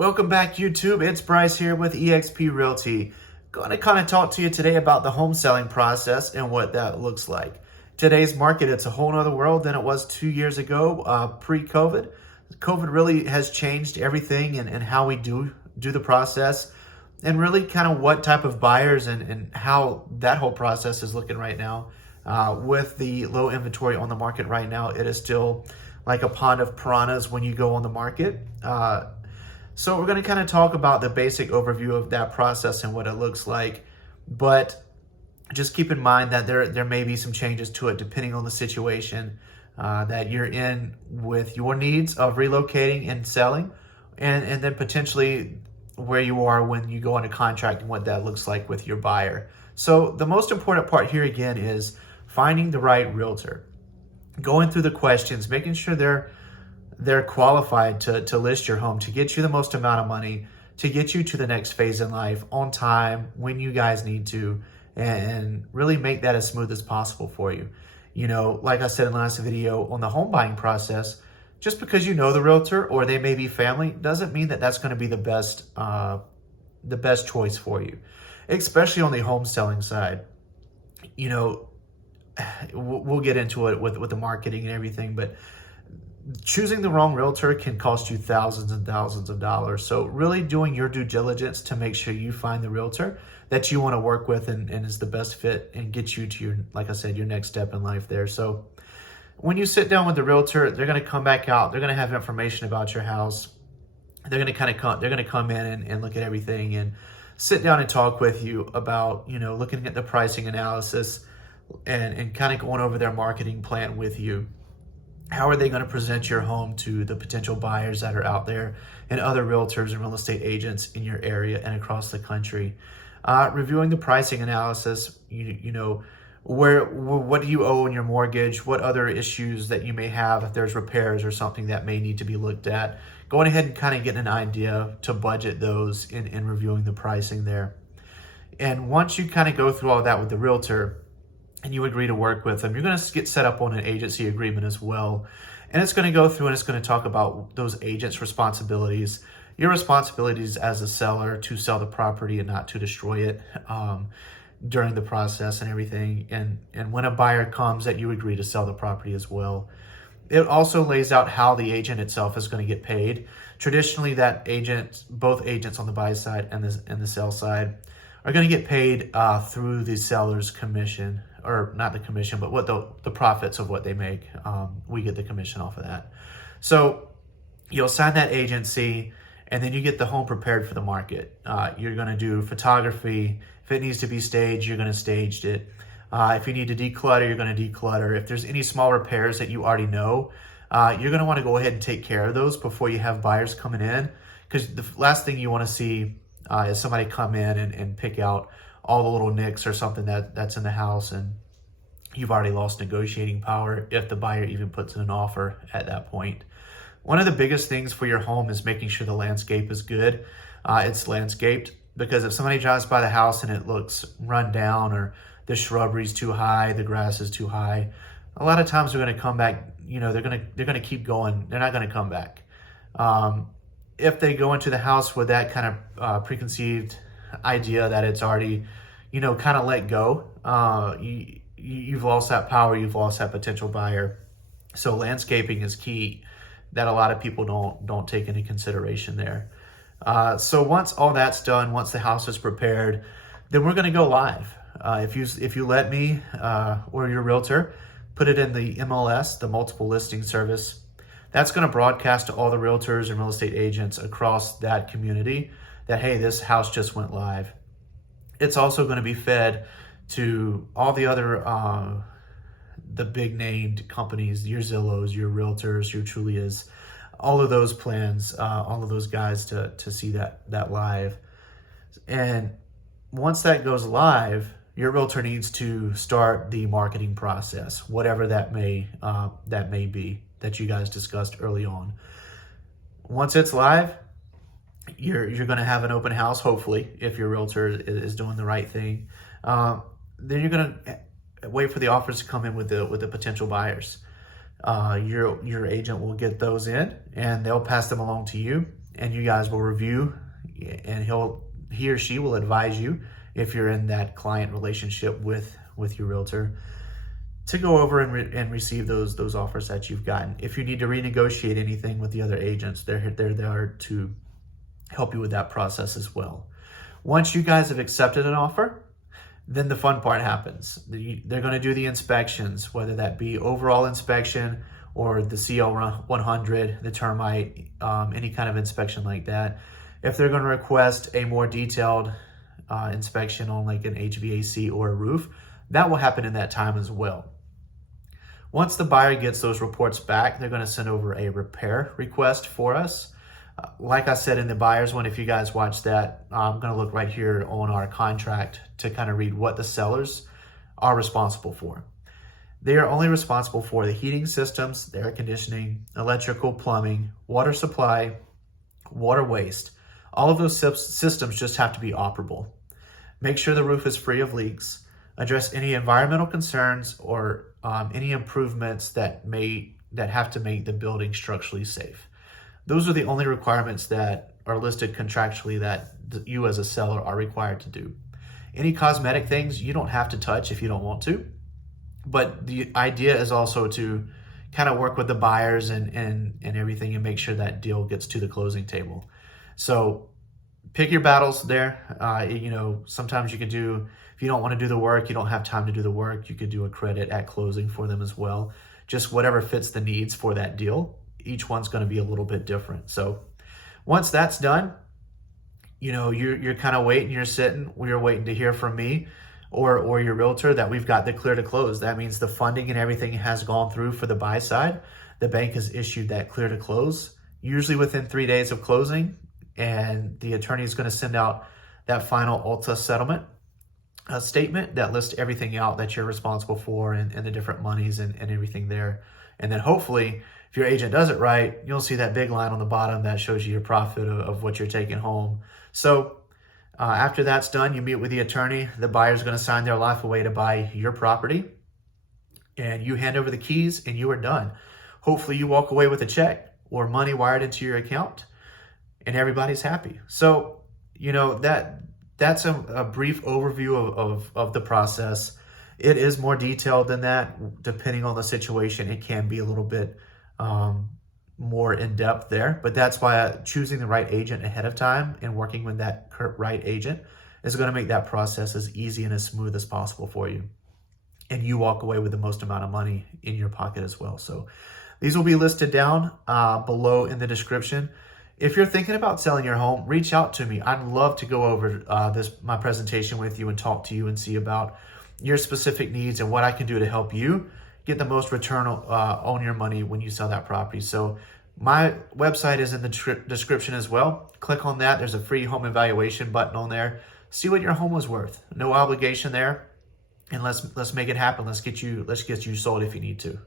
Welcome back, YouTube. It's Bryce here with eXp Realty. Going to kind of talk to you today about the home selling process and what that looks like. Today's market, it's a whole other world than it was 2 years ago, pre-COVID. COVID really has changed everything and how we do the process, and really kind of what type of buyers and how that whole process is looking right now. With the low inventory on the market right now, it is still like a pond of piranhas when you go on the market. So we're going to kind of talk about the basic overview of that process and what it looks like, but just keep in mind that there may be some changes to it depending on the situation that you're in with your needs of relocating and selling, and then potentially where you are when you go into contract and what that looks like with your buyer. So the most important part here again is finding the right realtor, going through the questions, making sure they're qualified to list your home, to get you the most amount of money, to get you to the next phase in life on time when you guys need to, and really make that as smooth as possible for you. You know, like I said in the last video on the home buying process, just because you know the realtor or they may be family doesn't mean that that's going to be the best choice for you, especially on the home selling side. You know, we'll get into it with the marketing and everything, but choosing the wrong realtor can cost you thousands and thousands of dollars. So really doing your due diligence to make sure you find the realtor that you want to work with and is the best fit and get you to your, like I said, your next step in life there. So when you sit down with the realtor, they're going to come back out. They're going to have information about your house. They're going to come in and look at everything and sit down and talk with you about, you know, looking at the pricing analysis and kind of going over their marketing plan with you. How are they going to present your home to the potential buyers that are out there and other realtors and real estate agents in your area and across the country? Reviewing the pricing analysis, you know, what do you owe in your mortgage? What other issues that you may have if there's repairs or something that may need to be looked at? Going ahead and kind of getting an idea to budget those in reviewing the pricing there. And once you kind of go through all that with the realtor, and you agree to work with them, you're going to get set up on an agency agreement as well. And it's going to go through and it's going to talk about those agents' responsibilities, your responsibilities as a seller to sell the property and not to destroy it during the process and everything. And when a buyer comes, that you agree to sell the property as well. It also lays out how the agent itself is going to get paid. Traditionally, that agent, both agents on the buy side and the sell side, are going to get paid through the seller's commission, or not the commission, but what the profits of what they make. We get the commission off of that. So you'll sign that agency, and then you get the home prepared for the market. You're going to do photography. If it needs to be staged, you're going to stage it. If you need to declutter, you're going to declutter. If there's any small repairs that you already know, you're going to want to go ahead and take care of those before you have buyers coming in, because the last thing you want to see is somebody come in and pick out all the little nicks or something that's in the house, and you've already lost negotiating power if the buyer even puts in an offer at that point. One of the biggest things for your home is making sure the landscape is good. It's landscaped, because if somebody drives by the house and it looks run down, or the shrubbery's too high, the grass is too high, a lot of times they're going to come back. You know, they're going to keep going. They're not going to come back. If they go into the house with that kind of preconceived idea that it's already, you know, kind of let go, you've lost that power, you've lost that potential buyer. So landscaping is key that a lot of people don't take into consideration there. So once all that's done, once the house is prepared, then we're going to go live. If you let me or your realtor put it in the MLS, the multiple listing service, that's going to broadcast to all the realtors and real estate agents across that community that, hey, this house just went live. It's also going to be fed to all the other, the big named companies, your Zillows, your Realtors, your Trulias, all of those plans, all of those guys to see that live. And once that goes live, your realtor needs to start the marketing process, whatever that may be that you guys discussed early on. Once it's live, you're going to have an open house, hopefully, if your realtor is doing the right thing. Then you're going to wait for the offers to come in with the potential buyers. Your agent will get those in, and they'll pass them along to you. and you guys will review, and he or she will advise you if you're in that client relationship with your realtor to go over and receive those offers that you've gotten. If you need to renegotiate anything with the other agents, they're there to help you with that process as well. Once you guys have accepted an offer, then the fun part happens. They're going to do the inspections, whether that be overall inspection or the CL 100, the termite, any kind of inspection like that. If they're going to request a more detailed inspection on like an HVAC or a roof, that will happen in that time as well. Once the buyer gets those reports back, they're going to send over a repair request for us. Like I said in the buyer's one, if you guys watch that, I'm going to look right here on our contract to kind of read what the sellers are responsible for. They are only responsible for the heating systems, the air conditioning, electrical, plumbing, water supply, water waste. All of those systems just have to be operable. Make sure the roof is free of leaks. Address any environmental concerns or any improvements that have to make the building structurally safe. Those are the only requirements that are listed contractually that you as a seller are required to do. Any cosmetic things you don't have to touch if you don't want to, but the idea is also to kind of work with the buyers and everything and make sure that deal gets to the closing table. So pick your battles there. Sometimes you could do, if you don't want to do the work, you don't have time to do the work, you could do a credit at closing for them as well. Just whatever fits the needs for that deal. Each one's going to be a little bit different. So once that's done, you're kind of waiting, we're waiting to hear from me or your realtor that we've got the clear to close. That means the funding and everything has gone through for the buy side. The bank has issued that clear to close, usually within 3 days of closing, and the attorney is going to send out that final Ulta settlement statement that lists everything out that you're responsible for and the different monies and everything there. And then hopefully, if your agent does it right, you'll see that big line on the bottom that shows you your profit of what you're taking home. So after that's done, you meet with the attorney. The buyer's going to sign their life away to buy your property, and you hand over the keys and you are done. Hopefully you walk away with a check or money wired into your account and everybody's happy. So, that's a brief overview of the process. It is more detailed than that. Depending on the situation, it can be a little bit more in depth there, but that's why choosing the right agent ahead of time and working with that right agent is going to make that process as easy and as smooth as possible for you. And you walk away with the most amount of money in your pocket as well. So these will be listed down below in the description. If you're thinking about selling your home, reach out to me. I'd love to go over my presentation with you and talk to you and see about your specific needs and what I can do to help you get the most return on your money when you sell that property. So my website is in the description as well. Click on that. There's a free home evaluation button on there. See what your home is worth. No obligation there. And let's make it happen. Let's get you sold if you need to.